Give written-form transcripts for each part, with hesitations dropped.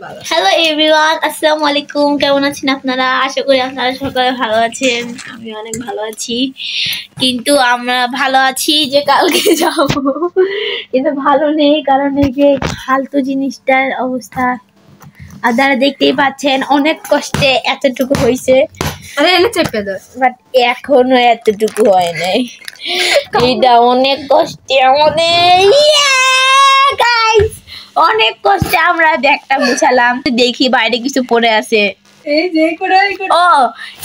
Hello everyone, আসসালামু আলাইকুম। কেমন আছেন আপনারা? আশা করি আপনারা সকলে ভালো আছেন। আমি অনেক ভালো আছি, কিন্তু আমরা ভালো আছি যে কালকে যাব, কিন্তু ভালো নেই, কারণ এই যে ফালতু জিনিসটার অবস্থা আপনারা দেখতেই পাচ্ছেন। অনেক কষ্টে এতটুকু হয়েছে, বাট এখনো এতটুকু হয় নাই। এটা অনেক কষ্টে আমাদের, গাইস অনেক কষ্টে আমরা ব্যাগটা গুছালাম। দেখি বাইরে কিছু পড়ে আছে। ও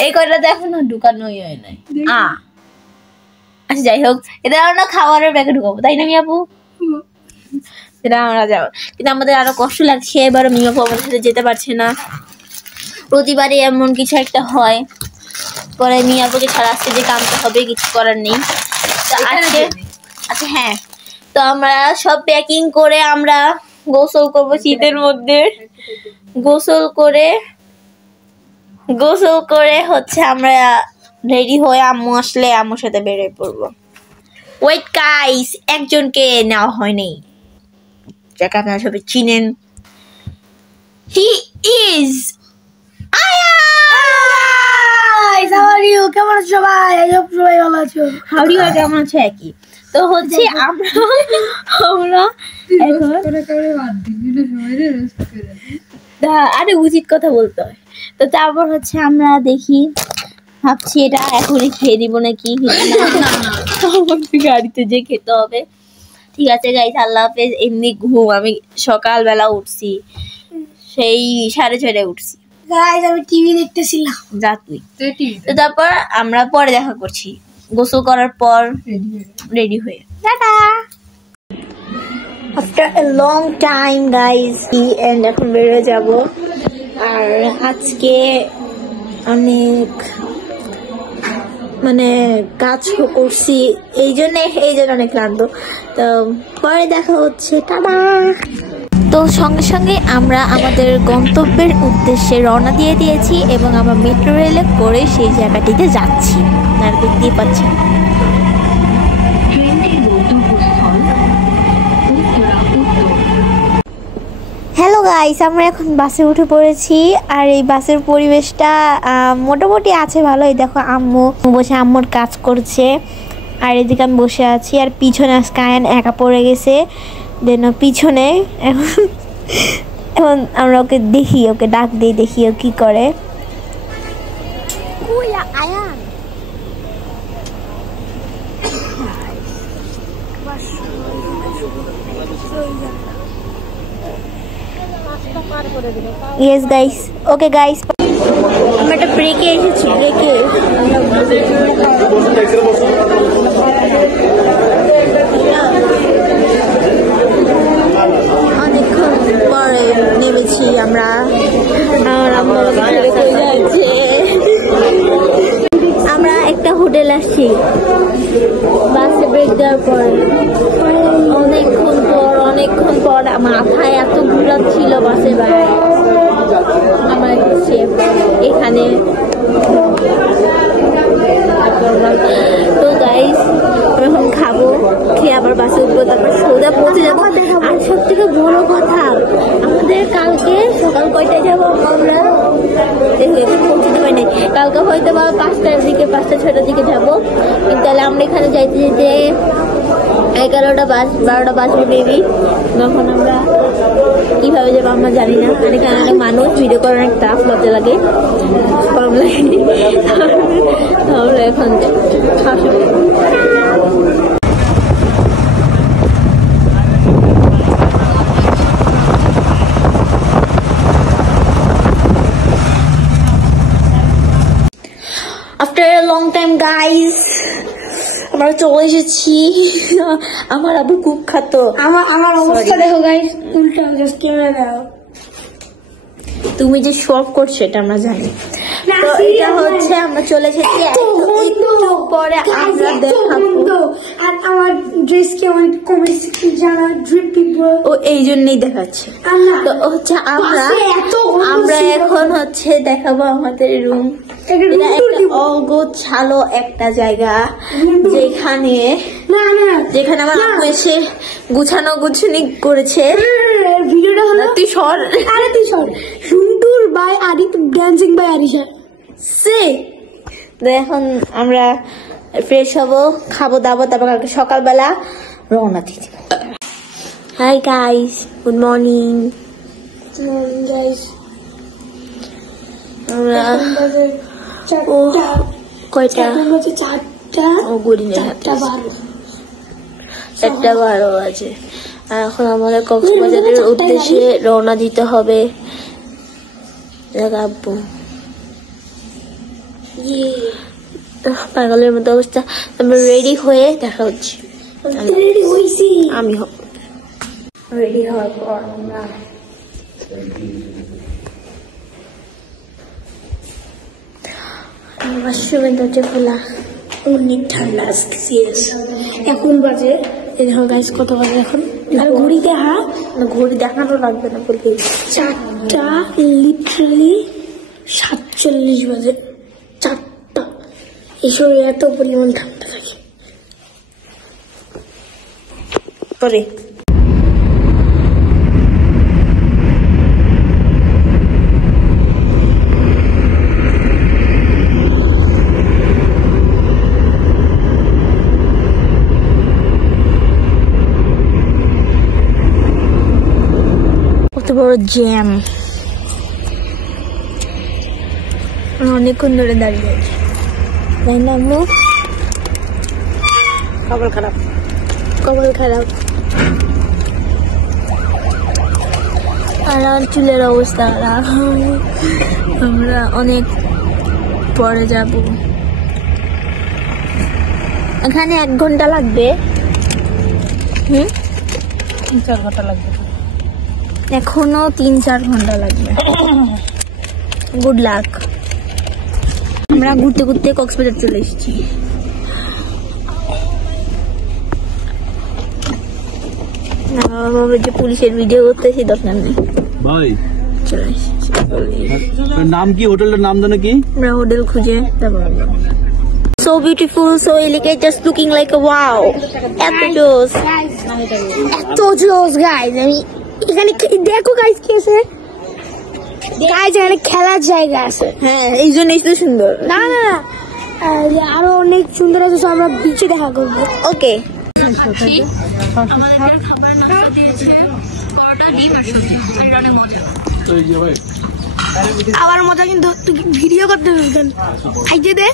এই কয়টা দেখো না, ঢুকানোই হয় নাই। আচ্ছা যাই হোক, এটা আমরা খাবারের ব্যাগে ঢুকাবো, তাই না মিয়াপু? সেটা আমরা যাবো, কিন্তু আমাদের আরো কষ্ট লাগছে। এবার মিয়াপু আমাদের সাথে যেতে পারছে না। প্রতিবারই এমন কিছু একটা হয়, পরে মিয়াপুকে ছাড়া আসতে যে কামতে হবে, কিছু করার নেই। তো আজকে আচ্ছা হ্যাঁ, তো আমরা সব প্যাকিং করে আমরা গোসল করবো শীতের মধ্যে। গোসল করে হচ্ছে আমরা রেডি হয়ে আম্মু আসলে আম্মুর সাথে বেরিয়ে পড়বো। ওয়েট গাইস, একজনকে নেওয়া হয়নি, যাকে আপনারা সবাই চিনেন। হি ইজ কেমন আছো সবাই? সবাই ভালো আছো? হাউডি আর কেমন আছে একই। তো হচ্ছে আমরা আরে উচিত কথা বলতে হয়। তো তারপর হচ্ছে আমরা দেখি, ভাবছি এটা এখনই খেয়ে দিব নাকি, গাড়িতে যে খেতে হবে। ঠিক আছে গাইস, আল্লাহ হাফেজ। এমনি ঘুম, আমি সকালবেলা উঠছি, সেই 6:30 উঠছি। গাইস আমি টিভি দেখতেছিলাম। যা তুই। তো তারপর আমরা পরে দেখা করছি, গোসল করার পর রেডি হয়ে। Tata. After a long time guys, and এখন বেরিয়ে যাব। আর আজকে অনেক কাজ করছি, এই জন্য অনেক ক্লান্ত। তো পরে দেখা হচ্ছে, টাটা। তো সঙ্গে সঙ্গে আমরা আমাদের গন্তব্যের উদ্দেশ্যে রওনা দিয়ে দিয়েছি, এবং আমরা মেট্রো রেলে করে সেই জায়গাটিতে যাচ্ছি। আপনারা দেখতেই পাচ্ছেন। হ্যালো গাইস, আমরা এখন বাসে উঠে পড়েছি। আর এই বাসের পরিবেশটা মোটামুটি আছে ভালোই। দেখো আম্মু বসে আম্মুর কাজ করছে, আর এদিকে আমি বসে আছি। আর পিছনে আজকে আয়ান একা পড়ে গেছে, দেন পিছনে। এখন আমরা ওকে দেখি, ওকে ডাক দিই, দেখি ও কি করে। Ayaan yes guys, okay guys, আমরা একটা ব্রেকে এসেছি। ব্রেকে অনেকক্ষণ পরে নেমেছি আমরা। আমরা একটা হোটেল আসছি বাসে ব্রেক দেওয়ার পর। অনেকক্ষণ পর মাথায় এত ঘুরাচ্ছিল বাসে আমার শেফ এখানে। তো গাইস এখন খাবো, খেয়ে আবার বাসে উঠবো, তারপর সোজা পৌঁছে যাবো। আর সব থেকে বড় কথা, আমাদের কালকে সকাল কয়টায় যাবো আমরা পৌঁছতে পারি নাই। কালকে হয়তো বা 5টার দিকে, 5টা-6টার দিকে যাবো, কিন্তু তাহলে আমরা এখানে যাইতে যেতে 11টা-12টা বাজবে মেবি। তখন আমরা কিভাবে যাবো আমরা জানি না। আর এখানে অনেক মানুষ, ভিডিও করার অনেক টাফ, লজ্জা লাগে, কম লাগে। আমরা এখন after a long time guys আমরা চলে এসেছি। আমার আবু খুব খাতো। আমার অবস্থা দেখো গাইস, উল্টা জাস্ট ক্যামেরা দাও। তুমি যে শপ করছো এটা আমরা জানি। তো এটা হচ্ছে আমরা চলে এসেছি, একটু পরে আমরা দেখাবো। আর আমার ড্রেস কেমন কমেছে কি জানা, ড্রিপি ব্রো। ও এই জন্যই দেখাচ্ছে। তো হচ্ছে আমরা এখন হচ্ছে দেখাবো আমাদের রুম। এটা একটা অগোছালো একটা জায়গা, যেখানে না না যেখানে আমার আম্মু এসে গুছানো গুছানি করেছে। ভিডিওটা হলো তুই সর, আরে তুই সর, সুন্টুর by Adit dancing by Arisha. সে এখন আমরা ফ্রেশ হবো, খাবো দাবো, তারপর কালকে সকালবেলা রওনা দিতে। Hi guys, good morning. Guys আমরা কয়টা? 4টা ও গুড়িনে 4:12 আছে। আর এখন আমাদের কক্সবাজারের উদ্দেশ্যে রওনা দিতে হবে। আব্বু পাগলের মতো অবস্থা। আমরা রেডি হয়ে দেখা হচ্ছে। আমি হব রেডি হওয়ার পর আমরা ওয়াশরুমের দরজা খোলা। অনেক ঠান্ডা আসতেছে। এখন বাজে দেখো গাইস কত বাজে এখন, আর ঘড়ি দেখা, ঘড়ি দেখানো লাগবে না বলতে। 4টা লিটারালি 47 বাজে। 4টা এই সময় এত পরিমাণ ঠান্ডা থাকে। পরে কত বড় জ্যাম, অনেকক্ষণ ধরে দাঁড়িয়ে আছে, তাই না আম্মু? কপাল খারাপ, কপাল খারাপ। আর চুলের অবস্থা খারাপ। আমরা অনেক পরে যাব, এখানে 1 ঘন্টা লাগবে। 3-4 ঘন্টা লাগবে, এখনো 3-4 ঘন্টা লাগবে। Good luck. আমরা ঘুরতে ঘুরতে কক্সবাজার চলে এসেছি। যে পুলিশের ভিডিও করতেছি দরকার নেই ভাই। চলে এসেছি। নাম কি হোটেলের নাম জানো কি? আমরা হোটেল খুঁজে তারপর so beautiful, so elegant, just looking like a wow. এত জোস, এত জোস গাইস। আমি এখানে দেখো গাইস কি আছে গাইস, এখানে খেলার জায়গা আছে। হ্যাঁ এই জন্যই তো সুন্দর। না না না, আরো অনেক সুন্দর আছে, আমরা বিচে দেখা করবো। ওকে আবার মজা, কিন্তু তুই ভিডিও করতে পারবেন। খাইতে দে।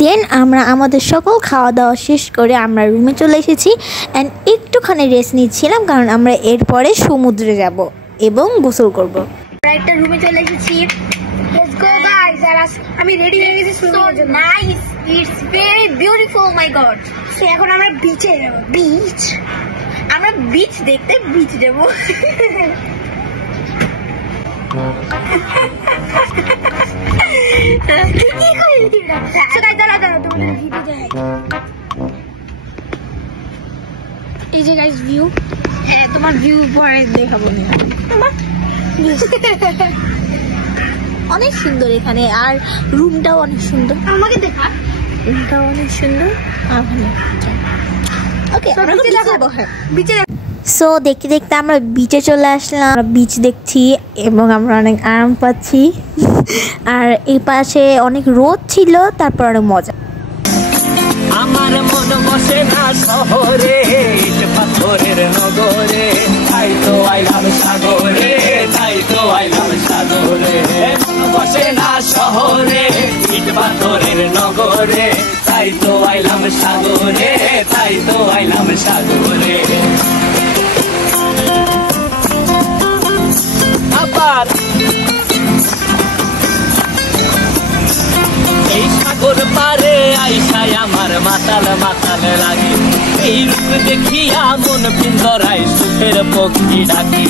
দেন আমরা আমাদের সকল খাওয়া দাওয়া শেষ করে আমরা রুমে চলে এসেছি অ্যান্ড একটুখানি রেস্ট নিচ্ছিলাম, কারণ আমরা এরপরে সমুদ্রে যাব এবং গোসল করব। আমরা একটা রুমে চলে এসেছি। Let's go guys. আর আমি রেডি হয়ে গেছি সুইমিং এর জন্য। Nice, it's very beautiful, my god. So এখন আমরা বিচে যাব। বিচ, আমরা বিচ দেখতে বিচ দেব। এই যে গাইস ভিউ। হ্যাঁ তোমার ভিউ পরে দেখাবো। অনেক সুন্দর এখানে, আর রুমটাও অনেক সুন্দর। আমাকে দেখা, রুমটাও অনেক সুন্দর। ওকে বিচে। সো দেখতে দেখতে আমরা বিচে চলে আসলাম। বিচ দেখছি এবং আমরা অনেক আরাম পাচ্ছি। আর এই পাশে অনেক রোদ ছিল, তারপর অনেক মজা। আমার মন বসে না শহরে, ইট পাথরের নগরে, তাই তো আইলাম সাগরে, তাই তো আইলাম সাগরে। মন বসে না শহরে, ইট পাথরের নগরে, তাই তো আইলাম সাগরে, তাই তো আইলাম সাগরে। আবার এই সাগর পারে আইসায় আমার মাতাল মাতাল লাগে, এই রূপ দেখিয়া মন পিঞ্জরায় সুখের পক্ষী ডাকে।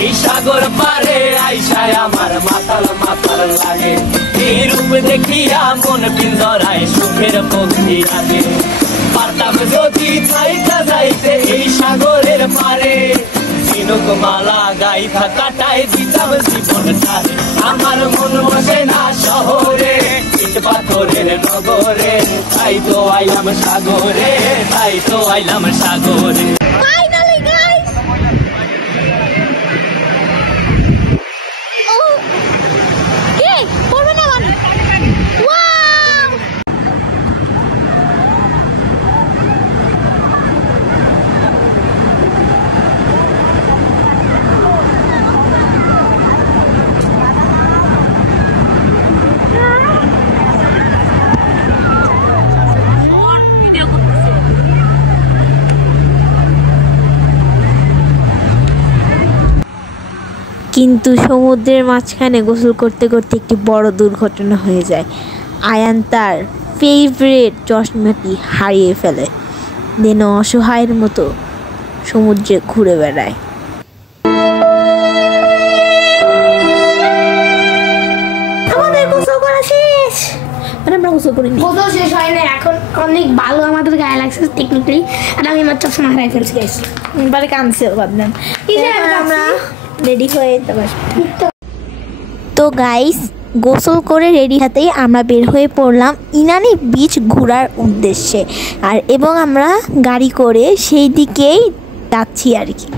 এই সাগর পারে আইসায় আমার মাতাল মাতাল লাগে, এই রূপ দেখিয়া মন পিঞ্জরায় সুখের পক্ষী ডাকে। পারতাম যদি থাইকা যাইতে এই সাগরের পারে, ঝিনুক মালা গাইথা কাটাই দিতাম জীবনটারে। আমার মন বসে না শহরে, ইট পাথরের নগরে, তাই তো আইলাম সাগরে, তাই তো আইলাম সাগরে। Finally, guys! Oh! Okay, পড়বে না মানে? Wow! কিন্তু সমুদ্রের মাঝখানে গোসল করতে করতে একটি বড় দুর্ঘটনা হয়ে যায়। আয়ান তার ফেভারিট চশমাটি হারিয়ে ফেলে, যেন অসহায়ের মতো সমুদ্রে ঘুরে বেড়ায়। আমাদের গোসল করা শেষ, আমরা গোসল করিনি। গোসল শেষ হয় না, এখন অনেক ভালো আমাদের গায়ে লাগছে টেকনিক্যালি, আর আমি আমার চশমা হারাই ফেলছি গাইস। বারে কানসেল ভাবলাম আমরা রেডি হয়ে তো গাইস গোসল করে রেডি হাতেই আমরা বের হয়ে পড়লাম ইনানি বিচ ঘোরার উদ্দেশ্যে, আর এবং আমরা গাড়ি করে সেই দিকেই যাচ্ছি আর কি।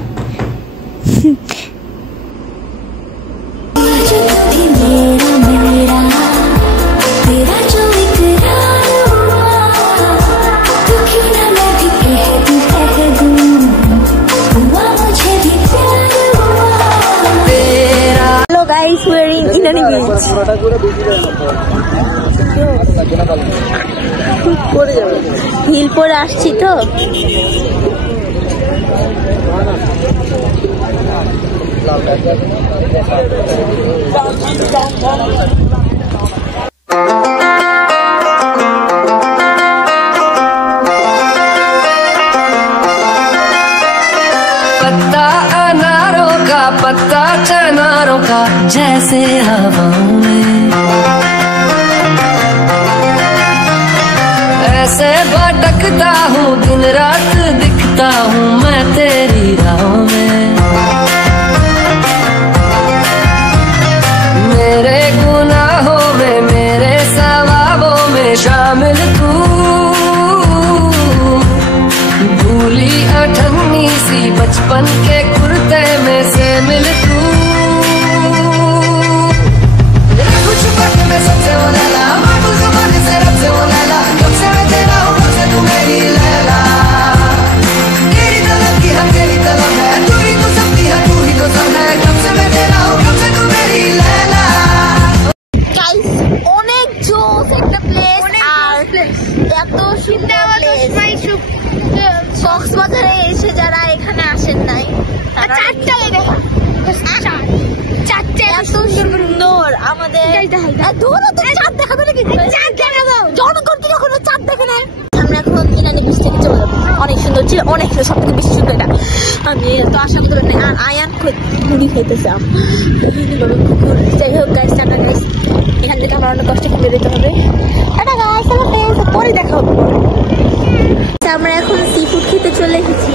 Guys, we're in Inani Beach. Hill পরে আসছি তো पत्ता अनारों का पत्ता चनारों का जैसे हवाओं में, ऐसे भटकता हूँ दिन रात दिखता हूँ मैं तेरी राहों में। मेरे गुनाहों में मेरे सवाबों में शामिल तू, भूली अठन्नी सी बचपन के कुर्ते में से मिल तू। कुछ वक्त में सबसे वो लैला, माटू ज़ुबानी से रब से वो लैला, कब से मैं तेरा हूँ कब से तू मेरी लैला। तेरी तलब की हम तेरी तलब है, तू ही तो सबकी है तू ही तो सब है, कब से मैं तेरा हूँ कब से तू मेरी लैला। Guys, অনেক জোস একটা প্লেস, আর এত সুন্দর প্লেস। কক্সবাজারে এসে যারা এখানে আসেন নাই চারটা দেখা, চারটে এত সুন্দর আমাদের চাঁদ দেখাবে নাকি? জনগণ কি কখনো চাঁদ দেখে নাই? আমরা এখন ইনানি বিচ থেকে চলে যাবো। অনেক সুন্দর ছিল, অনেক সুন্দর, সব থেকে বেশি সুন্দর এটা। আমি তো আশা করতে পারি, আর আয়ান ঘুরি খাইতেছে। যাই হোক গাইস, টাটা গাইস, এখান থেকে আমরা অনেক কষ্ট করে দিতে হবে। টাটা গাইস, পরে দেখা হবে। আমরা এখন সি ফুড খেতে চলে এসেছি।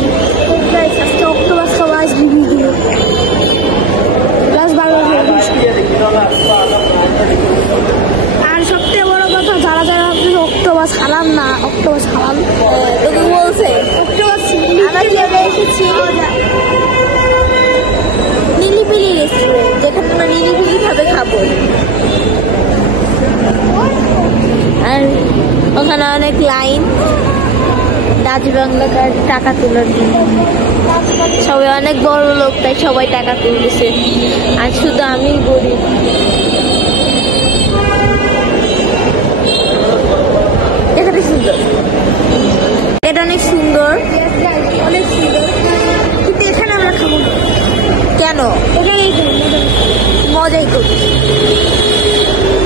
আজকে অক্টোবর সবাই ভিডিও আর সবচেয়ে বড় কথা, যারা যারা অক্টোবর সালাম না, অক্টোবর সালাম তোকে বলছে অক্টোবর আমরা চলে এসেছি নিলিবিলি রেস্টুরেন্ট, যেখানে আমরা নিলিবিলি ভাবে খাবো। আর ওখানে অনেক লাইন, ডাচ বাংলা কার্ড টাকা তোলার জন্য। সবাই অনেক বড় লোক, তাই সবাই টাকা তুলতেছে, আর শুধু আমি গরিব। এখানে সুন্দর, এটা অনেক সুন্দর, অনেক সুন্দর, কিন্তু এখানে আমরা খাবো না। কেন? এখানেই খাবো, মজাই করি।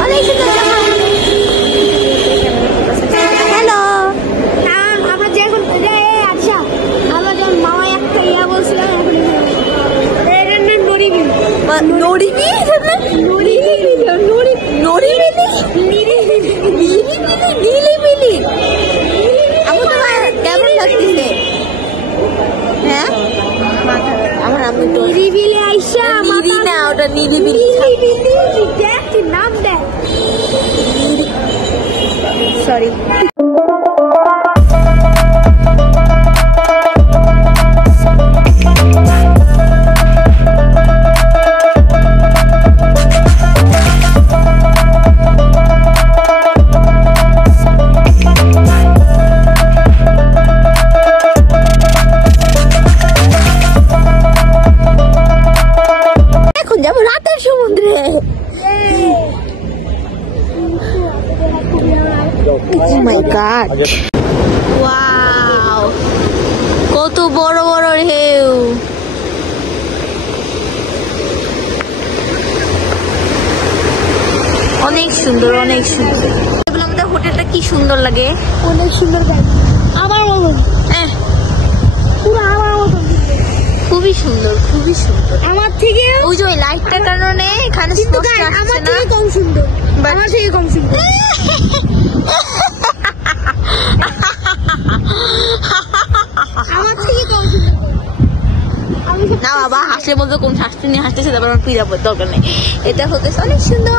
অনেক সুন্দর হ্যালো। আমরা যে এখন আচ্ছা আমরা যখন মামা একটা ইয়া বলছিলাম কেমন লাগতেছে? হ্যাঁ আমার আমি তো নিরিবিলি আইসা না, ওটা নিরিবিলি দেখ নাম দেখ সরি। এখন যাবো রাতের সমুদ্রে। Oh my God! Wow! কত বড় বড় ঢেউ। অনেক সুন্দর, অনেক সুন্দর। আমাদের হোটেলটা কি সুন্দর লাগে, অনেক সুন্দর গাড়ি আমার মতন পুরো আমার মতন খুবই সুন্দর, খুবই সুন্দর। আমার থেকে ওই যে ওই লাইটটার কারণে এখানে কিন্তু স্পষ্ট আমার আসছে না। থেকে কম সুন্দর, আমার থেকে কম সুন্দর। আমার থেকে কম সুন্দর। না বাবা, হাসলে বলতো কোন হাসতে নিয়ে হাসতেছে, তারপর আমার পিড়া পড়তে দরকার নেই। এটা হতে অনেক সুন্দর।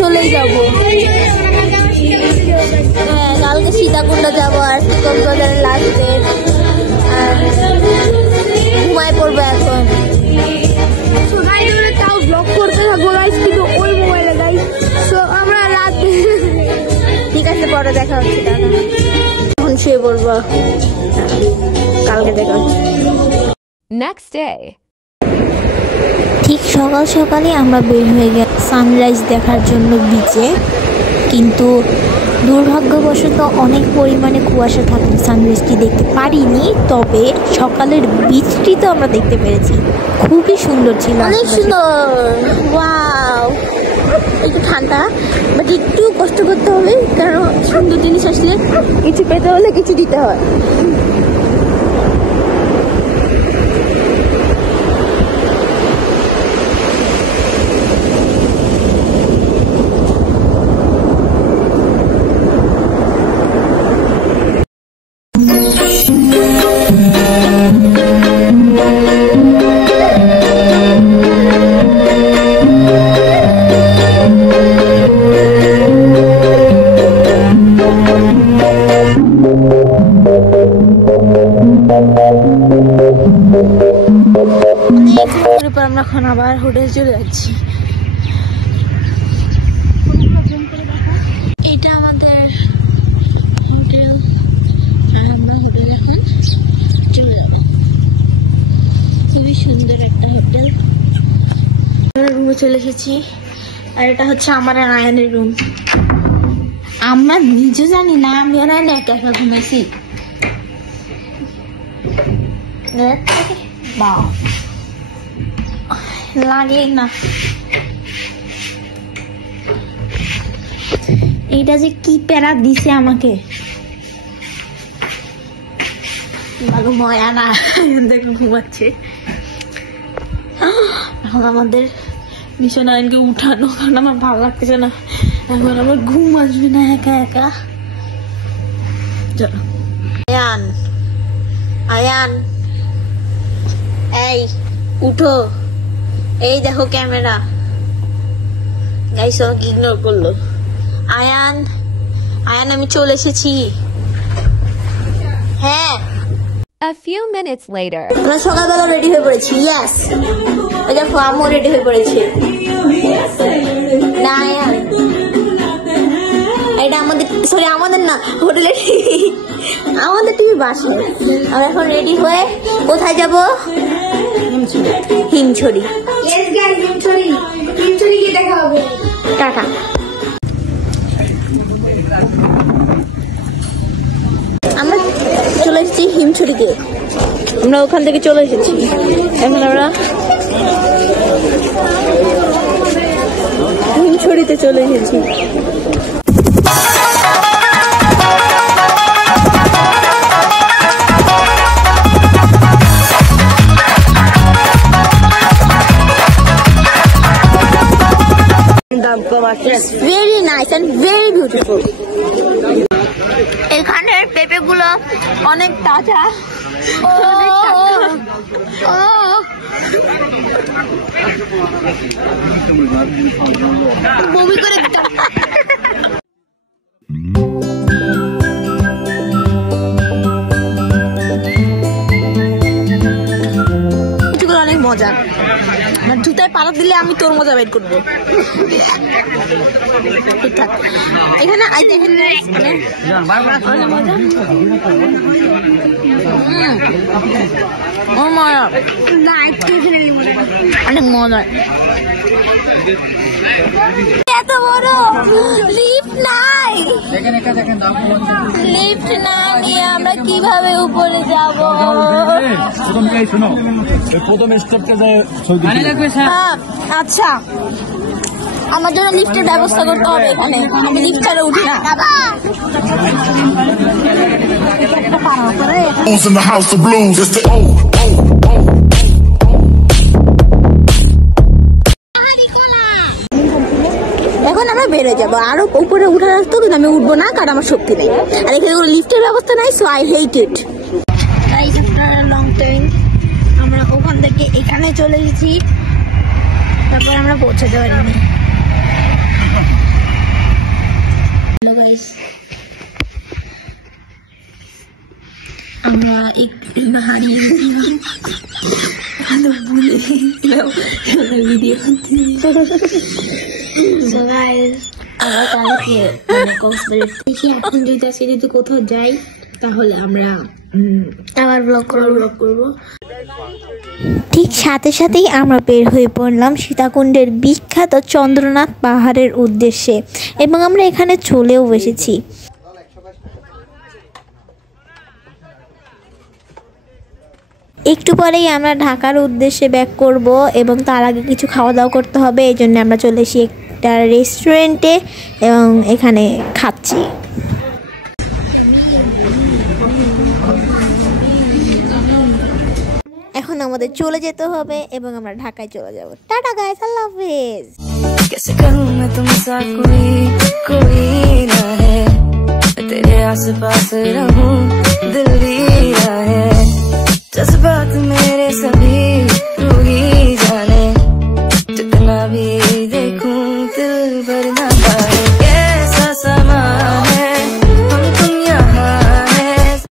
চলেই যাবো। হ্যাঁ, কালকে সীতাকুণ্ডা যাবো আর কক্সবাজারের লাস্ট ডে, আর ঘুমায় পড়বো এখন। তাও ব্লগ করতে থাকবো গাইস, কিন্তু ওই মোবাইলে গাইস। তো আমরা রাত ঠিক আছে, পরে দেখা হচ্ছে। এখন শুয়ে পড়বো, কালকে দেখা হচ্ছে। Next day. ঠিক সকাল সকালে আমরা বের হয়ে গেলাম সানরাইজ দেখার জন্য বিচে, কিন্তু দুর্ভাগ্যবশত অনেক পরিমাণে কুয়াশা থাকলে সানরাইজটি দেখতে পারিনি। তবে সকালের বিচটি তো আমরা দেখতে পেরেছি, খুবই সুন্দর ছিল, অনেক সুন্দর। ওয়াও, একটু ঠান্ডা, বাট একটু কষ্ট করতে হবে, কারণ সুন্দর জিনিস আসলে কিছু পেতে হলে কিছু দিতে হয়। চলে যাচ্ছি। এটা আমাদের হোটেল, আমরা হোটেল এখন চলে যাব। খুবই সুন্দর একটা হোটেল। রুমে চলে এসেছি, আর এটা হচ্ছে আমার আর আয়ানের রুম। আমরা নিজে জানি না, আমি আর আয়ান একা একা ঘুমাইছি। লাগে না, এইটা যে কি প্যারা দিছে আমাকে। ভালো ময়া না, দেখো ঘুমাচ্ছে। এখন আমাদের বিছানা আইনকে উঠানো, কারণ আমার ভালো লাগতেছে না। এখন আমার ঘুম আসবে না একা একা। আয়ান, আয়ান, এই উঠো। এই দেখো ক্যামেরা। গাইস আমাকে ইগনোর করলো। আয়ান, আয়ান আমি চলে এসেছি। হ্যাঁ, A few minutes later. আমরা সকালবেলা রেডি হয়ে পড়েছি। ইয়েস, এই দেখো আমিও রেডি হয়ে পড়েছি। না আয়ান, এটা আমাদের, সরি আমাদের না, হোটেলের, আমাদের টিভি বাসে। আমরা এখন রেডি হয়ে কোথায় যাব? হিমছড়ি। হিমছড়ি গিয়ে দেখা হবে। টাটা। আমরা চলে এসেছি হিমছড়িতে। আমরা ওখান থেকে চলে এসেছি। এখন আমরা হিমছড়িতে চলে এসেছি। Very nice and very beautiful. এখানের পেঁপে গুলো অনেক তাজা। বমি করে দিতাম। অনেক মজা। জুতায় পালা দিলে আমি তোর মজা বের করবো। এখানে অনেক মজা। এত বড় লিফট নাই, লিফট না নিয়ে আমরা কিভাবে উপরে যাব? আচ্ছা, আমার জন্য লিফটের ব্যবস্থা করতে হবে এখানে। আমি লিফট ছাড়া উঠি না। In the house of blues, it's the এখন আমরা বেড়ে যাবো, আরো উপরে উঠার আসতো, কিন্তু আমি উঠবো না, কারণ আমার শক্তি নেই। আর এখানে কোনো লিফটের ব্যবস্থা নাই, so I hate it. Long time আমরা ওখান থেকে এখানে চলে গেছি, তারপর আমরা পৌঁছাতে পারিনি। আমরা একটু হারিয়ে ভিডিও আমরা কালকে দেখি এখন যদি কোথাও যাই তাহলে আমরা আবার ব্লগ করবো। ঠিক সাথে সাথেই আমরা বের হয়ে পড়লাম সীতাকুণ্ডের বিখ্যাত চন্দ্রনাথ পাহাড়ের উদ্দেশ্যে, এবং আমরা এখানে চলেও এসেছি। একটু পরেই আমরা ঢাকার উদ্দেশ্যে ব্যাক করব, এবং তার আগে কিছু খাওয়া দাওয়া করতে হবে। এই জন্য আমরা চলে এসেছি একটা রেস্টুরেন্টে এবং এখানে খাচ্ছি। এখন আমাদের চলে যেতে হবে এবং আমরা ঢাকায় চলে যাব। টাটা গাইস, আল্লাহ হাফেজ। कैसे करूं मैं तुमसा कोई ना है, तेरे आस पास रहूं दिल भी है।